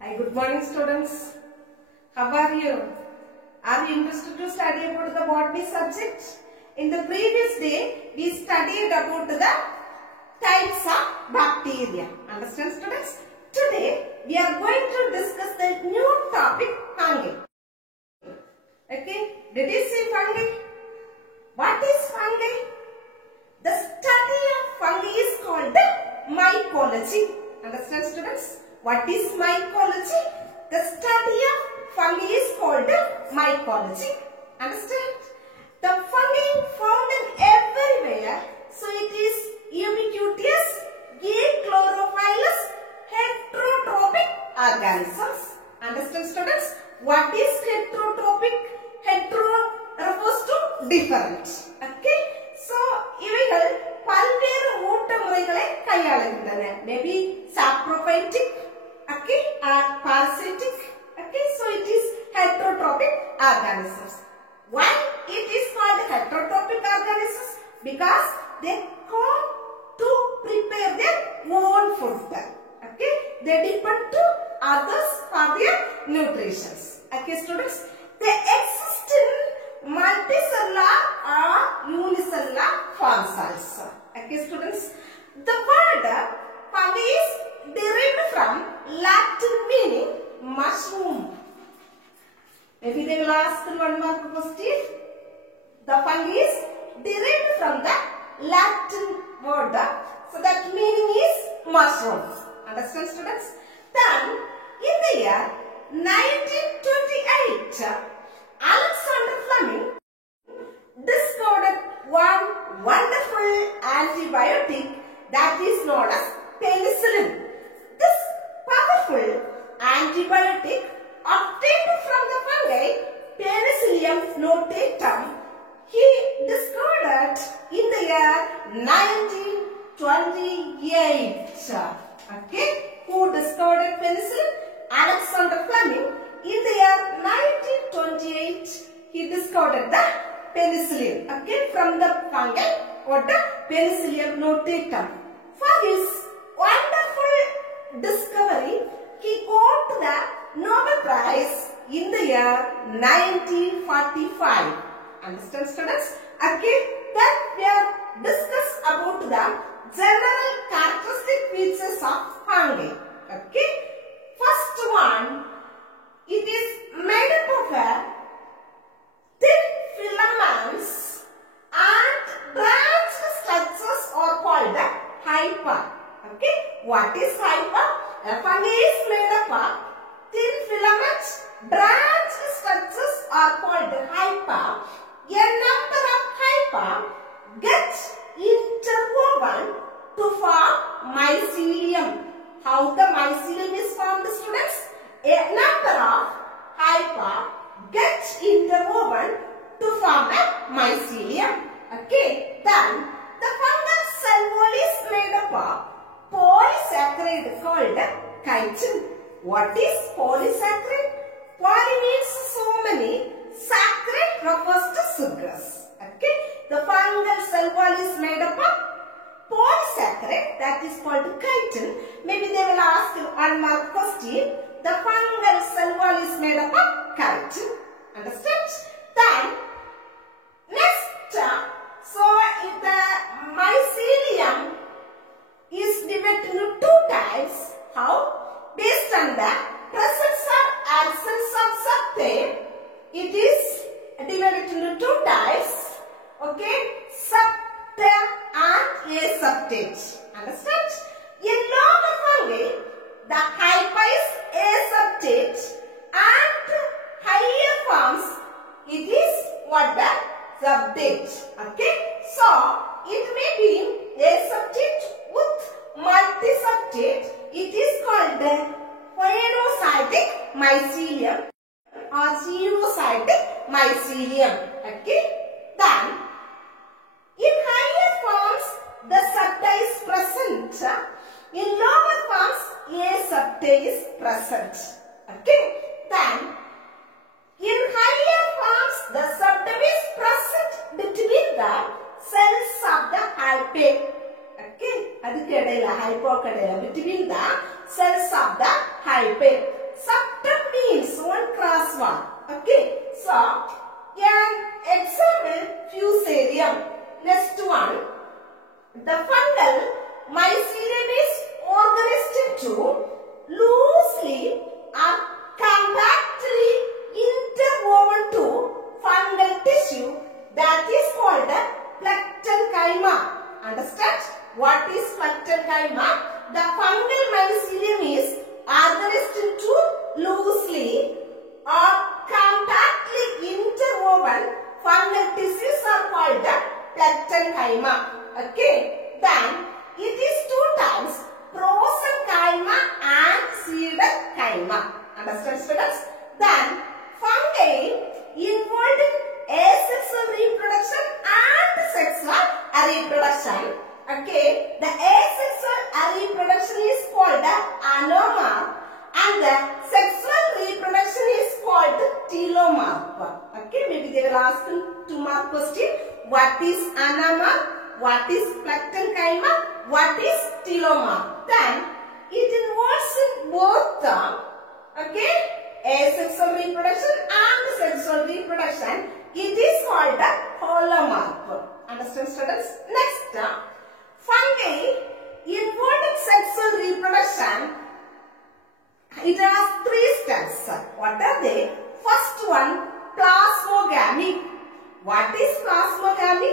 Hi, good morning students. How are you? Are you interested to study about the botany subject? In the previous day, we studied about the types of bacteria. Understand students? Today, we are going to discuss the new topic, fungi. Okay, did you see fungi? What is fungi? The study of fungi is called mycology. Understand students? What is mycology? The study of fungi is called mycology. Understand? The fungi found in everywhere. So it is ubiquitous, achlorophyllous, heterotrophic organisms. Understand students? What is heterotrophic? Hetero refers to different. Okay? So, ഇവകൾ പൽവേറെ ഊട്ടമുറകളെ കൈയാളുന്നതാണ്. Maybe saprophytic, okay, or parasitic. Okay, so it is heterotrophic organisms. Why it is called heterotrophic organisms? Because they come to prepare their own food. Okay, they depend to others for their nutrition. Okay, students, they exist in multicellular or unicellular forms also. Okay, students, the word fungi is derived from Latin meaning mushroom. Maybe they will ask one more question. The fungi is derived from the Latin word, so that meaning is mushroom. Understand students? Then in the year 1928, Alexander Fleming discovered one wonderful antibiotic that is known as penicillin. This powerful antibiotic obtained from the fungi Penicillium notatum, he discovered in the year 1928. Okay, who discovered penicillin? Alexander Fleming. In the year 1928, he discovered the penicillin. Okay, from the fungi or the Penicillium notatum. For his wonderful discovery, he got the Nobel Prize in the year 1945. Understand students? Okay, then we are discuss about the general characteristic features of fungi. Okay, first one, it is made up of thin filaments and branched structures are called hypa. Okay, what is hypa? A fungi is made up of thin filaments, branched structures are called hypa. A number of hypa get interwoven to form mycelium. How the mycelium is formed, students? A number of hypa get interwoven to form a mycelium. Okay, then the fungal cell wall is made up of polysaccharide called chitin. What is polysaccharide? Poly means so many, saccharide refers to sugars. Okay, the fungal cell wall is made up of polysaccharide, that is called chitin. Maybe they will ask one more question. The fungal cell wall is made up of chitin. Understand? Then next, so if the mycelium is divided into two types. How? Based on the presence or absence of substrate, it is divided into two types. Okay, substrate and asubstrate. Understand? In lower fungi, the hypa is asubstrate, and higher forms, it is what? The substrate. Okay, so it may be asubstrate with multisubstrate. It is called phaedocytic mycelium or xenocytic mycelium. Okay, then in higher forms, the substrate is present. In lower forms, asubstrate is present. Okay, then in higher forms, the substrate is present between the cells of the hypa. Okay, between the cells of the hypa. one. Okay. So, an example fusarium. Next one. The fungal mycelium is organized into loosely or compactly interwoven to fungal tissue that is called plectenchyma. Understand? What is plectenchyma? The fungal mycelium is organized into loosely or compactly interwoven fungal tissues are called plectenchyma. Okay. Then it is two types, prosenchyma and seedenchyma. Understand, students? Then fungi involved in asexual reproduction and sexual reproduction. Okay. The asexual reproduction is called anomorph and the sexual reproduction is called telomorph. Okay. Maybe they will ask 2-mark question. What is anomorph? What is plectenchyma? What is telomorph? Then it involves in both okay, asexual reproduction and sexual reproduction. It is called holomorph. Understand, students? Next, fungi involved in sexual reproduction. It has 3 steps. What are they? First one, plasmogamy. What is plasmogamy?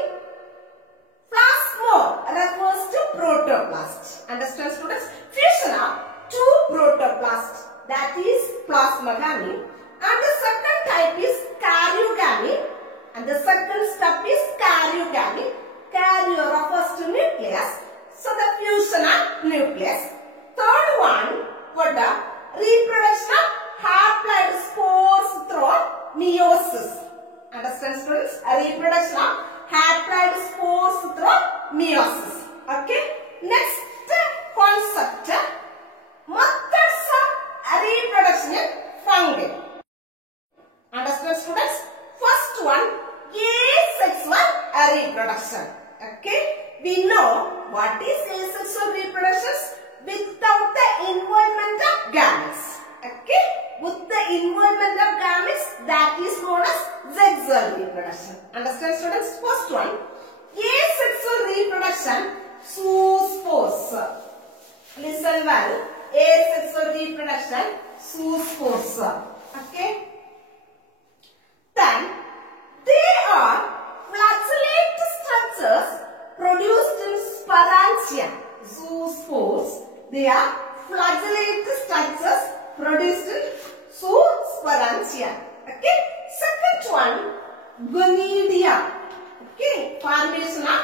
Plasmo refers to protoplast. Understand, students? Fusion of 2 protoplasts, that is plasmogamy. And the second type is karyogamy. And the second step is karyogamy. Karyo refers to nucleus. So the fusion of nucleus. Third one, what the reproduction of haploid spores through meiosis. Understand, students? A reproduction of haploid spores through meiosis. Okay. Next concept, methods of reproduction in fungi. Understand, students? First one, asexual reproduction. Okay. We know what is asexual reproduction without the involvement of gametes. Okay. With the involvement of gametes, that is known as sexual reproduction. Understand, students? First one, asexual reproduction, zoospores. Listen well. Asexual reproduction, zoospores. Okay. Then they are flagellate structures produced in sporangia. Zoospores. They are flagellate structures produced in sporangia. Okay. Second one, gonidia. Okay. Formation of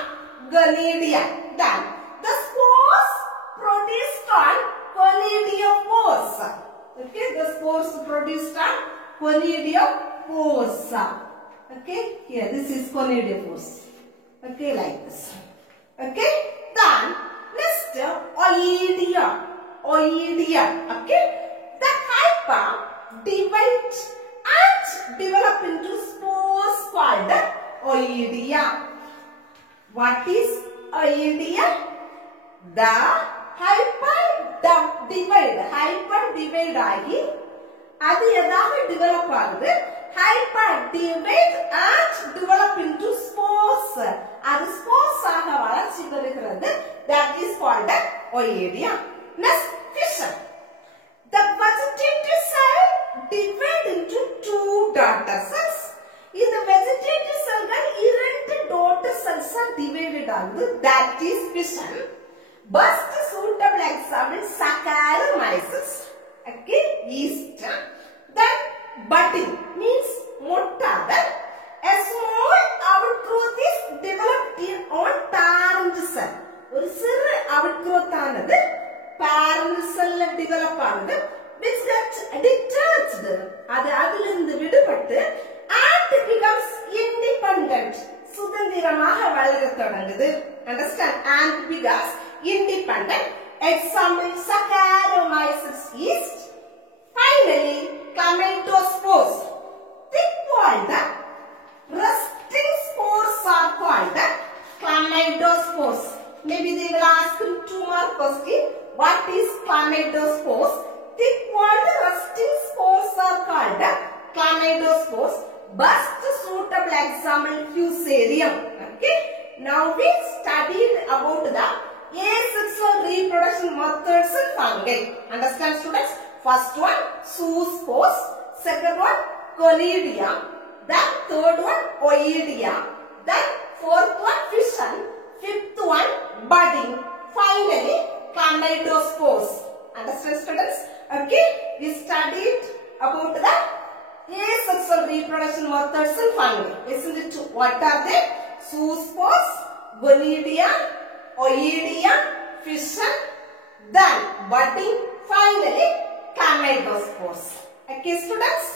gonidia. Then the spores produced on conidiophores. Okay. The spores produced on conidiophores. Okay. Here this is conidiophores. Okay, like this. Okay. Then next, oidea. Oidea. Okay. The hypa divide and develop into spores called oidea. What is oidea? The hyper divide ಆಗಿ ಅದು ಎದಾಗ develop ಆಗುತ್ತೆ. hyper divide and develop into spores. ಅದು spores ಆಗ வளர்ச்சி பெறுகிறது. That is called oidea. Next, fission. The vegetative cell divide into 2 daughter cells. இந்த vegetative cellகள் 2 daughter cells divided ஆகுது. That is fission. Best suitable example, Saccharomyces. Okay, yeast. Then budding means mottagal. A small outgrowth is developed in on parent cell. ஒரு சிறு outgrowth ஆனது parent cell develop ஆனது, which gets detached. அது அதிலிருந்து விடுபட்டு and becomes independent. சுதந்திரமாக வளரத் தொடங்குது. Understand? And becomes independent. Example, Saccharomyces yeast. Finally, chlamydospores. Thick-walled resting spores are called chlamydospores. Maybe they will ask 2-mark question. What is chlamydospores? Thick-walled resting spores are called chlamydospores. best suitable example fusarium. Okay. Now we studied about the asexual reproduction methods in fungi. Understand, students? First one, zoospores. Second one, conidium. Then third one, oidium. Then fourth one, fission. Fifth one, budding. Finally, chlamydospores. Understand, students? Okay, we studied about the asexual reproduction methods in fungi. Isn't it? What are they? Zoospores, gonidia, oidia, fission, then budding, finally chlamydospores. Okay, students?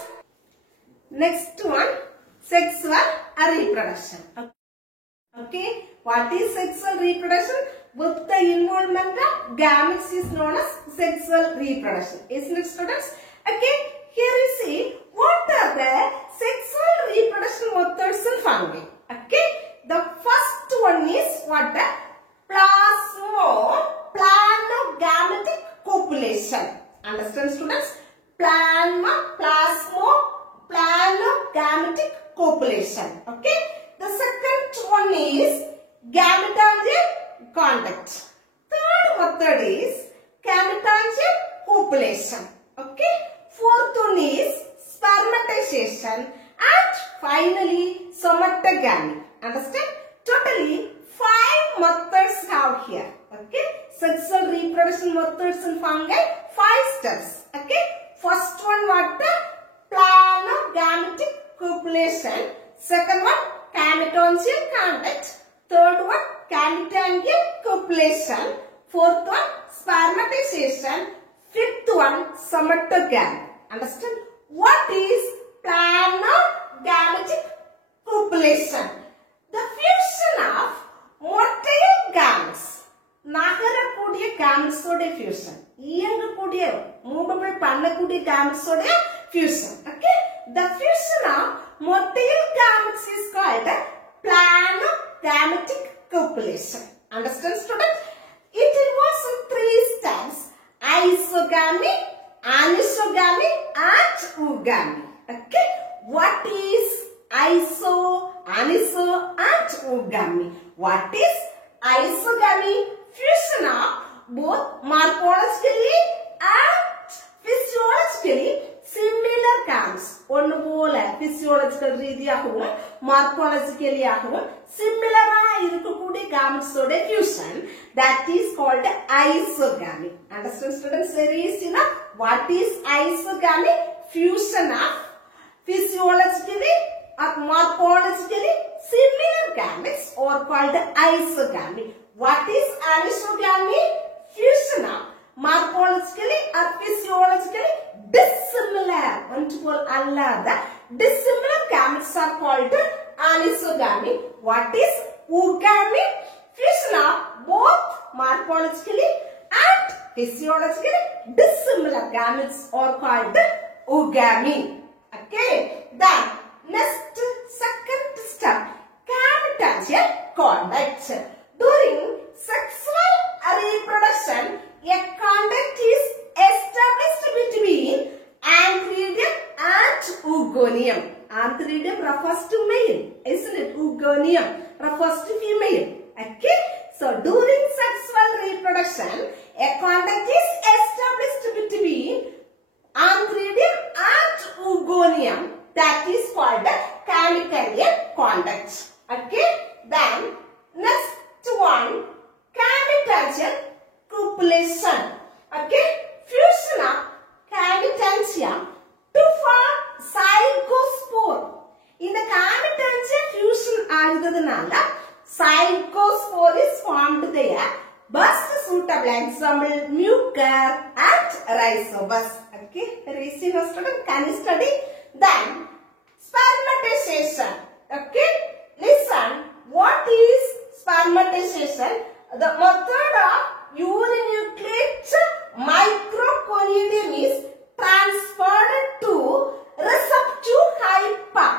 Next one, sexual reproduction. Okay, what is sexual reproduction? With the involvement of gametes is known as sexual reproduction. Isn't it, students? Okay, here you see what are the sexual reproduction methods in fungi. Okay, the first one is what? Planogametic copulation. Understand, students? Planogametic copulation. Okay, the second one is gametangial contact. Third method is gametangial copulation. Okay. Fourth one is spermatization, and finally somatogamy. Understand? Totally 5 methods have here. Okay. Sexual reproduction methods in fungi, 5 steps. Okay. First one what? Planogametic copulation. Second one, gametangial contact. Third one, gametangial copulation. Fourth one, spermatization. Fifth one, somatogamy. Understand? What is planogametic copulation? The fusion of motile gametes. Nagarakudiya gametes ode fusion. Iyangakudiya movable pannakudiya gametes ode fusion. Okay? The fusion of motile gametes is called planogametic copulation. Understand, students? It involves 3 steps: isogamy, anisogamy, and oogamy. Okay? What is iso, aniso, and oogamy? What is isogamy? Fusion of both morphologically and physiologically similar gametes. ஒன்றுபோல physiological ரீதியாகவும் morphologically ஆகவும் similar இருக்கக்கூடிய gametes ஓட fusion, that is called isogamy. Understand, students? Very easy na? What is isogamy? Fusion of physiologically or morphologically similar gametes are called isogamy. What is anisogamy? Fusion of morphologically or physiologically dissimilar. Dissimilar gametes are called anisogamy. What is oogamy? Fusion of both morphologically and physiologically dissimilar gametes are called oogamy. Okay. Then next, second step, gametangial contact. During sexual reproduction, a contact is established between antheridium and oogonium. Antheridium refers to male, isn't it? Oogonium refers to female. Okay. So during sexual reproduction, a contact is established between antheridium and oogonium. That is called gametangial contact. Okay. Then next one, gametangial copulation. Okay. Fusion of gametangium to form zygospore. In the gametangial fusion ஆனதுனால zygospore is formed there. Best suitable example, mucor and rhizobus. Okay. Rhizobus student, can you study? Then spermatization. Okay. Listen, what is spermatization? The method of uninucleate microconidium is transferred to receptive hyper.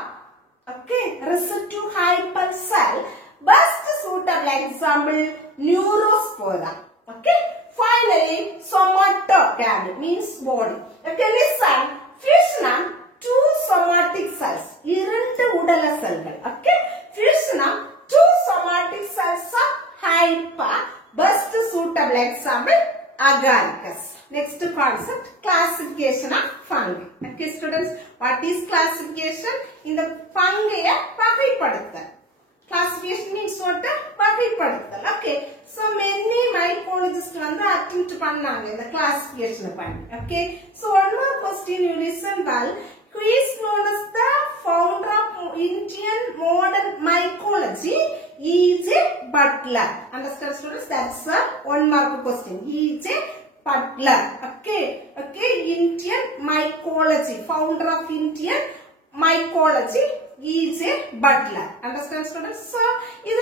Okay, receptive hyper cell. Best suitable example, neurospora. Okay. Finally, somatogamy means body. Okay, listen. Fusion of 2 somatic cells. 2 agaricus. Next concept, classification of fungi. Okay students, what is classification? In the fungi வகைப்படுத்தல். Classification means what? வகைப்படுத்தல். Okay, so many mycologists வந்து attempt பண்ணாங்க இந்த classification பண்ணி. Okay, so one more question you listen well. Who is known as the founder of Indian modern mycology? E.J. Butler. Understand students? That's a 1 mark question. E.J. Butler. Okay, Indian mycology, founder of Indian mycology, E.J. Butler. Understand students? So, in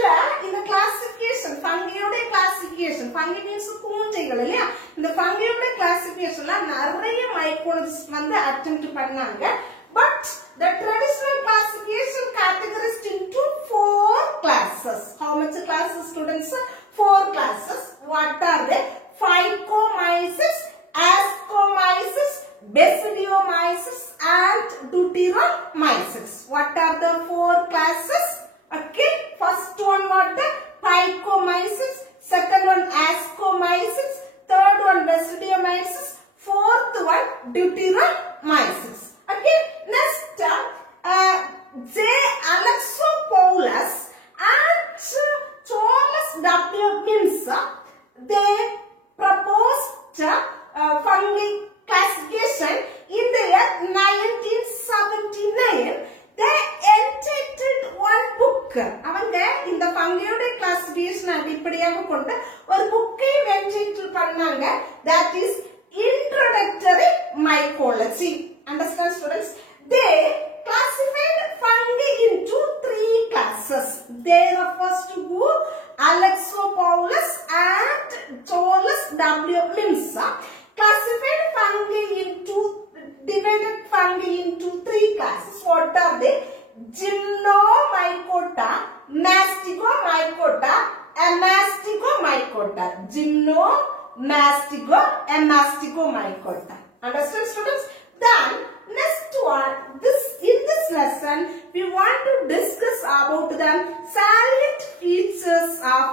the classification, fungi classification, fungi means பூஞ்சைகள் இல்லையா? இந்த fungi classificationல நிறைய mycologists வந்து attempt பண்ணாங்க. But the traditional classification categorized into 4 classes. How much classes students? 4 classes. What are they? Phycomyces, Ascomyces, Basidiomyces and Deuteromyces. What are the 4 classes? Okay, first one what? The Phycomyces, second one Ascomyces, third one Basidiomyces, fourth one Deuteromyces. Okay, next J. Alexopoulos and Charles W. Mims, they proposed fungi classification in the year 1979. They entitled one book. அவங்க இந்த fungi classification அடிப்படையாக கொண்ட ஒரு book entitled பண்ணாங்க. That is Introductory Mycology. Understand students? They classified fungi into 3 classes. They are first to Alexopoulos and Charles W. Mims classified fungi into, divided fungi into 3 classes. What are they? Gymnomycota, Masticomycota, Amasticomycota. Gymnomastico, Amasticomycota. Understand students? Then next one, in this lesson we want to discuss about the salient features of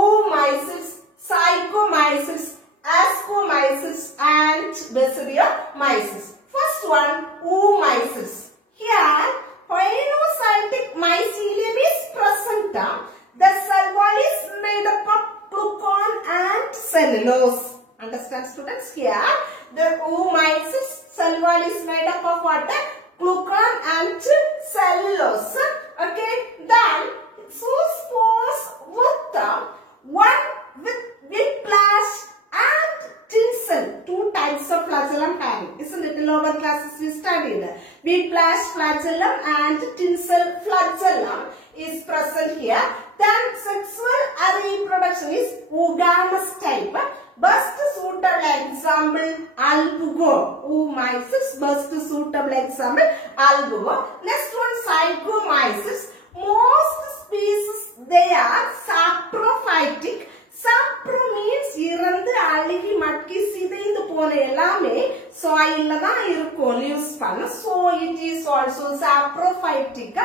oomycetes, Phycomyces, Ascomyces and Basidiomyces. First one, oomycetes. Here pinocytic mycelium is present. The cell wall is made up of glucan and cellulose. Understand students? Here the oomycetes cell wall is made up of what? Glucan and cellulose. Okay, then zoospores with one with whiplash and tinsel. 2 types of flagellum having. Isn't it? In lower classes we studied. Whiplash flagellum and tinsel flagellum is present here. Then sexual reproduction is oogamous type. Best suitable example albugo. Oomycetes best suitable example albugo. Next one, Phycomyces. Most species they are saprophytic. Sapro means இறந்து அழுகி மக்கி சிதைந்து போன எல்லாமே soilல தான் இருக்கும் leaves பண்ண. So it is also saprophytic.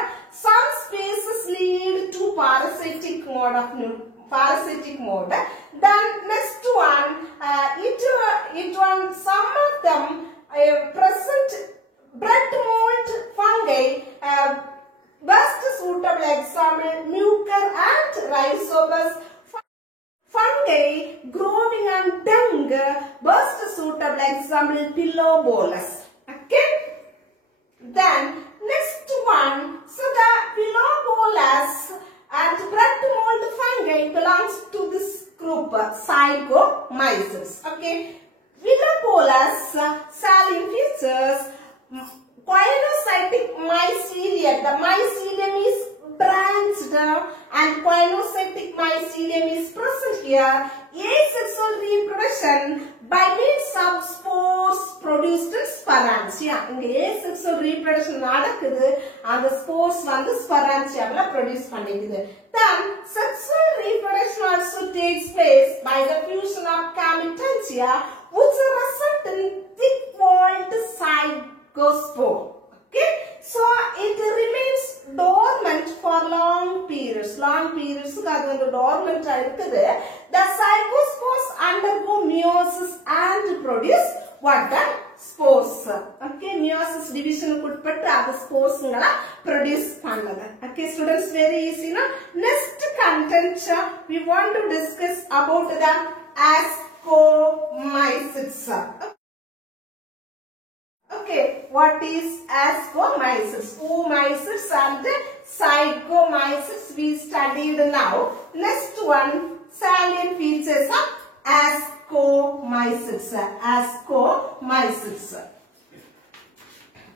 Some species lead to parasitic mode. Then next one, some of them present bread mold fungi. Best suitable example Mucor and Rhizopus. Fungi growing on dung. Best suitable example Pilobolus. Okay. Then next one, so the Pilobolus and bread mold fungi belongs to this group, Phycomyces. Okay, Pilobolus salient features, coinocytic mycelium. The mycelium is branched and coinocytic mycelium is present here. Asexual reproduction by means of spores produced in sporangia. இங்க asexual reproduction நடக்குது, அந்த spores வந்து sporangiaல produce பண்ணிக்குது. Then sexual reproduction also takes place by the fusion of gametangia, which result in thick-walled zygospore. Okay, so it remains dormant for long periods. long periods, dormant. The zygospores undergo meiosis and produce what? The spores. Okay, meiosis division could put the spores produce. Okay, students, very easy. No? Next content we want to discuss about the ascomycetes. Okay, what is ascomycetes? Oomycetes and zygomycetes we studied now. Next one, salient features of ascomycetes. Ascomycetes.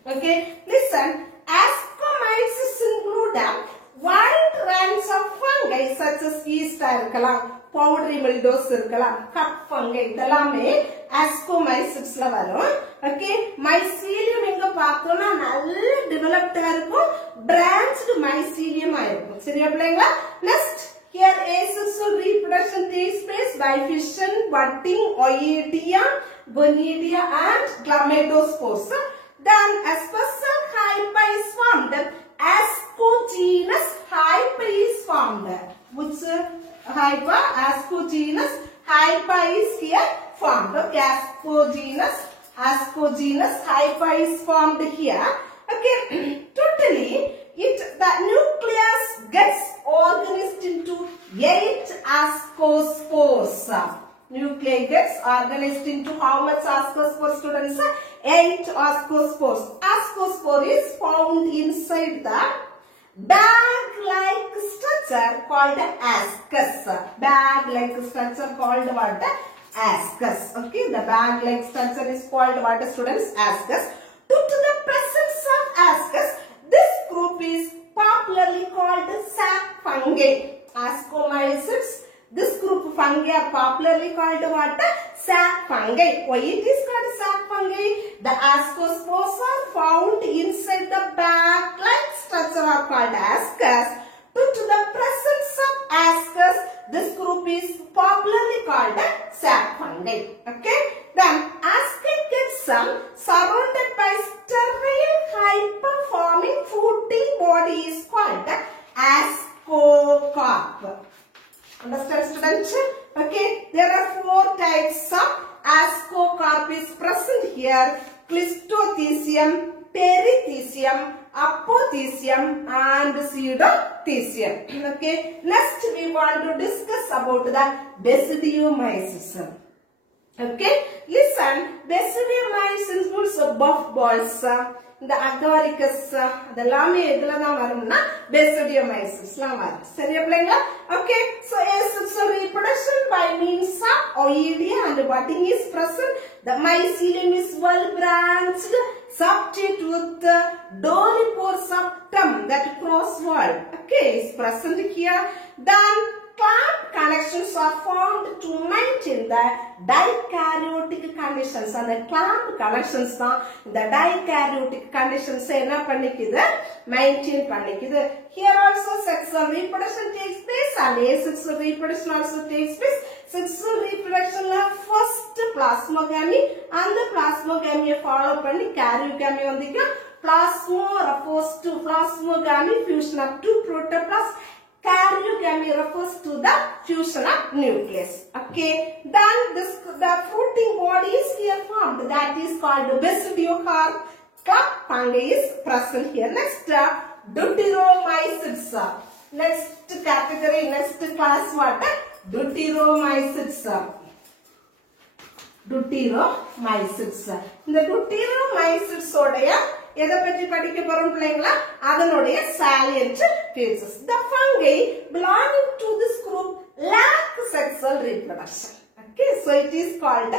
Okay, listen. Ascomycetes include wide range of fungi such as yeast, powdery mildews, cup fungi, ascomycetes. Okay, mycelium inga paathona nalla developed branched mycelium aayirukkum. Next, here asexual reproduction takes place by fission, budding, oidia, gonidia and chlamydospores. Then a special hypa is formed. Ascogenous hypa is formed. Which hypa? Ascogenous hypa is here formed. Okay, ascogenous hypa is formed here. Okay, totally the nucleus gets organized into 8 ascospores. Nuclei gets organized into how much ascospores, students? 8 ascospores. Ascospore is found inside the bag-like structure called ascus. Bag-like structure called what? Ascus. Okay, the bag-like structure is called what, students? Ascus. Due to the presence of ascus, this group is popularly called sac fungi. Ascomycetes. This group of fungi are popularly called what? Sac fungi. Why it is called sac fungi? The ascospores are found inside the bag-like structure are called ascus. Due to the presence of ascus, this group is popularly called sac fungi. Okay. Then ascus gets surrounded by sterile hyper-forming fruiting body is called ascocarp. Understand, students? Okay, there are 4 types of ascocarp is present here. Clistothecium, perithecium, apothecium and pseudothecium. Okay, next we want to discuss about the basidiomycetes. Okay, listen, basidiomycetes includes buff balls, the agaricus, the lame basidiomycetes. Okay, so asexual reproduction by means of oidia and budding is present. The mycelium is well branched, subject with the dolipore septum, that cross wall. Okay, is present here. Then clamp connections are formed to maintain the dikaryotic conditions. And the clamp connections are the dikaryotic conditions maintain pannikidhu. Here also sexual reproduction takes place and asexual reproduction also takes place. Sexual reproduction first plasmogamy and the plasmogamy follow panni karyogamy ondika. Plasma refers to plasmogamy fusion of 2 protoplasts. Karyogamy refers to the fusion of nucleus. Okay, then the fruiting body is here formed, that is called basidiocarp. Fungi is present here. Next, deuteromycetes. Next category, next class what? Deuteromycetes. Deuteromycetes. In the deuteromycetes salient features. The fungi belonging to this group lack sexual reproduction. Okay, so it is called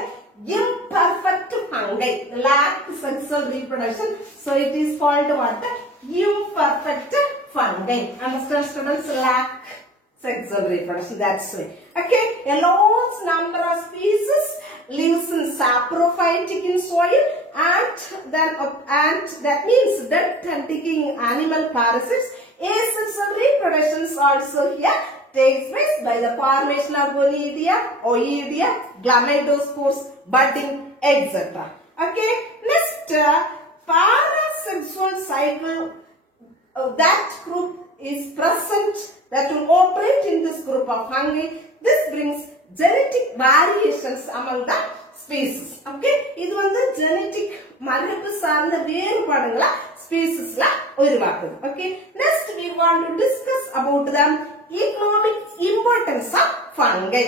imperfect fungi. Lack sexual reproduction. So it is called what? Imperfect fungi. Understand, students? Lack sexual reproduction. That's why. Okay, a large number of species lives in saprophytic in soil and that means dead and decaying animal parasites. Asexual reproductions also here takes place by the formation of gonidia, oidia, chlamydospores, budding, etc. Okay, next parasexual cycle that group is present that will operate in this group of fungi. This brings genetic variations among the species. Okay, இது வந்து genetic மரபு சார்ந்த வேறுபாடுகள ஸ்பீசிஸ்ல உருவாக்குது. Okay, next we want to discuss about the economic importance of fungi.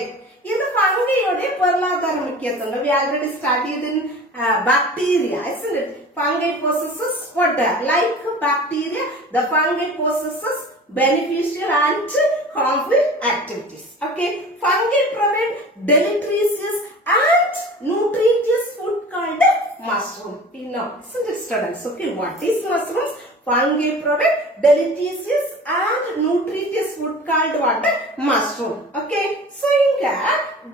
இந்த fungiயோட பொருளாதார முக்கியத்துவம் we already studied in bacteria, isn't it? Fungi possesses what? Like bacteria, the fungi possesses beneficial and harmful activities. Okay, fungi provide deleterious and nutritious food called mushroom. You know, isn't it, students? Okay, what is mushrooms? Fungi provide deleterious and nutritious food called what? Mushroom. Okay, so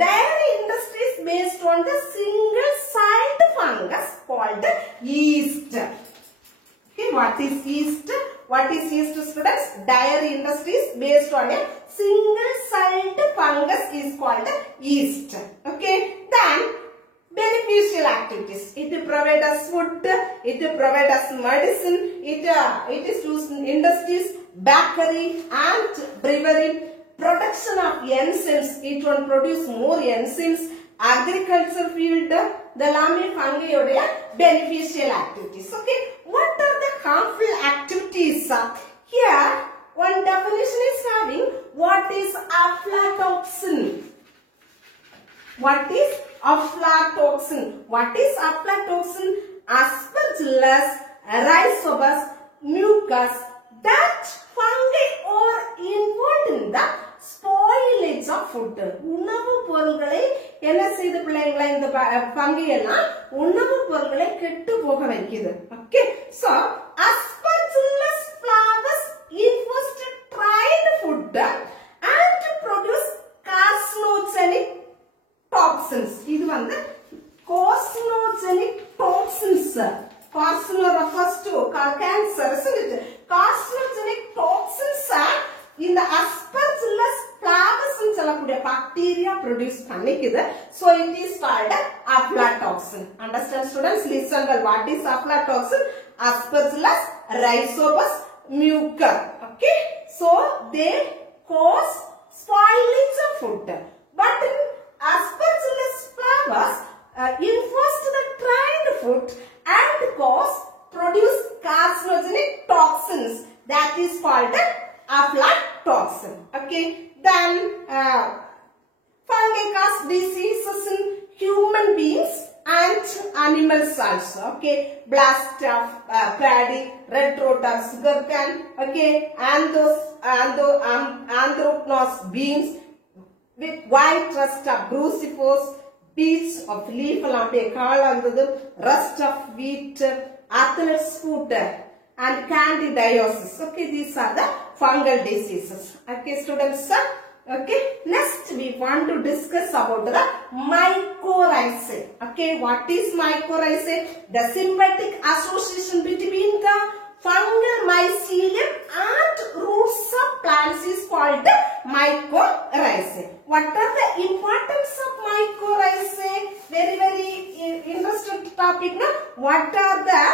dairy industry is based on the single-celled fungus called yeast. Okay, what is yeast? What is yeast, students? Dairy industry is based on a single-celled fungus is called yeast. Okay, then beneficial activities. It provides us food, it provides us medicine, it is used in industries, bakery and brewery, production of enzymes, it will produce more enzymes, agriculture field, the lami fungi oda beneficial activities. Okay, what are the harmful activities? Here, one definition is having what is aflatoxin. What is aflatoxin? What is aflatoxin? Aspergillus, Rhizobus, mucus, that fungi are involved in the spoilage of food. உணவு பொருட்களை என்ன செய்து பிள்ளைங்களா இந்த fungi எல்லாம் உணவு பொருட்களை கெட்டு போக வைக்குது. Okay, so Aspergillus flavus infest dried food and produce carcinogenic toxins. இது வந்து carcinogenic toxins. Carcino refers to cancer, isn't it? Carcinogenic toxins in the Aspergillus flavus ன்னு சொல்லக்கூடிய bacteria produce பண்ணிக்குது. So it is called aflatoxin. Understand, students? Listen well. What is aflatoxin? Aspergillus, Rhizobus, mucus. Okay, so they cause spoilage of food. But in Aspergillus flavus infest the dried food and produce carcinogenic toxins. That is called aflatoxin. Okay, then fungi cause diseases in human beings and animals also. Okay, blast of paddy, red rot of sugarcane. Okay, anthrocnose beans with white rust of crucifers, beads of leaf, rust of wheat, athlete's foot, and candidiasis. Okay, these are the fungal diseases. Okay, students. Okay, next we want to discuss about the mycorrhizae. Okay, what is mycorrhizae? The symbiotic association between the fungal mycelium and roots of plants is called mycorrhizae. What are the importance of mycorrhizae? Very, very interesting topic. No? What are the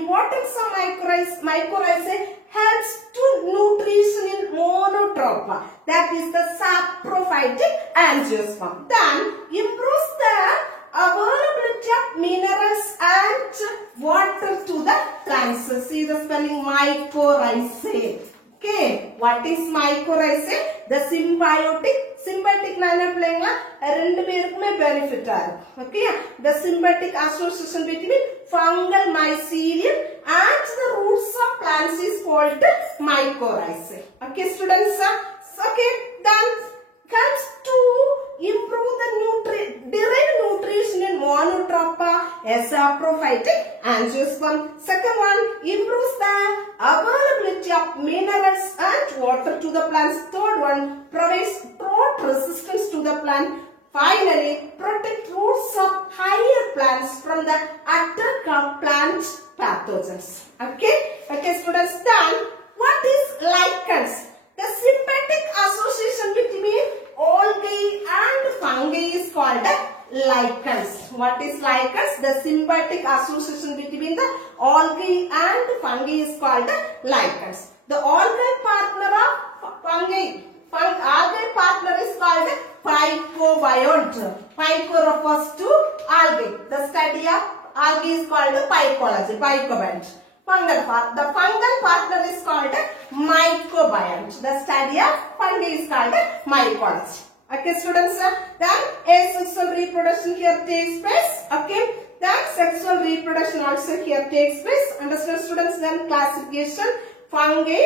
importance of mycorrhizae? Helps to nutrition in monotropa. That is the saprophytic angiosperm. Then improves the availability of minerals and water to the plants. See the spelling mycorrhizae. Okay, what is mycorrhizae? The symbiotic நான் என்ன பிள்ளைங்களா ரெண்டு பேருக்குமே benefit ஆகும். Okay, the symbiotic association between fungal mycelium and the roots of plants is called mycorrhizae. Okay, students. Okay, then helps to improve the derived nutrition in monotropa, saprophytic angiosperm. Second one, improves the availability of minerals and water to the plants. Third one, provides drought resistance to the plant. Finally, protect roots of higher plants from the attack of plant pathogens. Okay, okay, students. Then what is lichens? The symbiotic association between algae and fungi is called lichens. What is lichens? The symbiotic association between the algae and fungi is called lichens. The alkyl partner of fungi. Algae partner is called phycobiont. Phyco refers to algae. The study of algae is called phycology, phycobiont. The fungal partner is called mycobiont. The study of fungi is called mycology. Okay, students. Then asexual reproduction here takes place. Okay. Then sexual reproduction also here takes place. Understand, students? Then classification fungi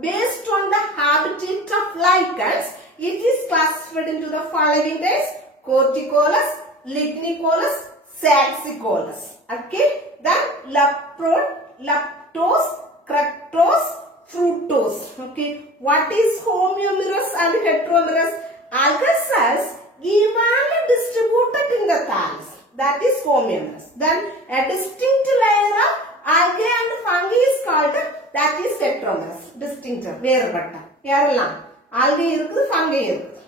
based on the habitat of lichens. It is classified into the following types: Corticolous, Lignicolous, Saxicolous. Okay. Then Leprode, Leptose, Croctose, Fructose. Okay. What is homomerous and heteromerous? Algal cells evenly distributed in the thallus. That is homomerous. Then a distinct layer of algae and fungi is called, that is heteromerous. Distinct. Verubata. Yarallam. Algae irukku, fungi irukku.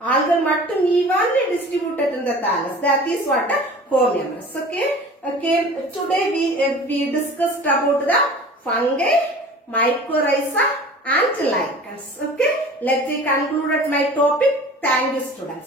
Algal mattum evenly distributed in the thallus. That is what? Homomerous. Okay. Okay. Today we discussed about the fungi, mycorrhiza and lichens. Okay. Let's conclude my topic. Thank you, students.